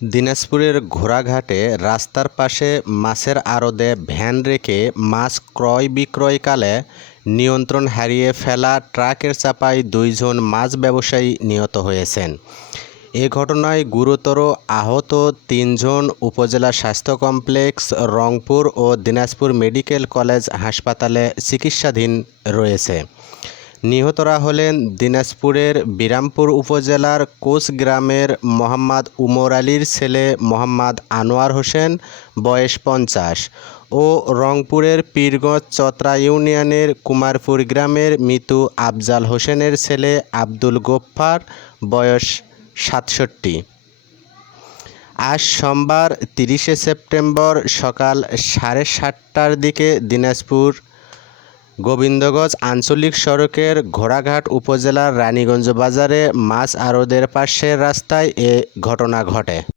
দিনাজপুরের ঘোড়াঘাটে রাস্তার পাশে মাছের আড়তে ভ্যান রেখে মাছ ক্রয় বিক্রয়কালে নিয়ন্ত্রণ হারিয়ে ফেলা ট্রাকের চাপায় দুইজন মাছ ব্যবসায়ী নিহত হয়েছেন। এ ঘটনায় গুরুতর আহত তিনজন উপজেলা স্বাস্থ্য কমপ্লেক্স, রংপুর ও দিনাজপুর মেডিকেল কলেজ হাসপাতালে চিকিৎসাধীন রয়েছে। নিহতরা হলেন দিনাজপুরের বিরামপুর উপজেলার কোচ গ্রামের মোহাম্মদ উমর আলীর ছেলে মোহাম্মদ আনোয়ার হোসেন, বয়স পঞ্চাশ, ও রংপুরের পীরগঞ্জ চত্রা ইউনিয়নের কুমারপুর গ্রামের মৃত আফজাল হোসেনের ছেলে আব্দুল গোফফার, বয়স সাতষট্টি। আজ সোমবার তিরিশে সেপ্টেম্বর সকাল সাড়ে সাতটার দিকে দিনাজপুর গোবিন্দগঞ্জ আঞ্চলিক সড়কের ঘোড়াঘাট উপজেলার রানীগঞ্জ বাজারে মাছ আড়তের পাশের রাস্তায় এ ঘটনা ঘটে।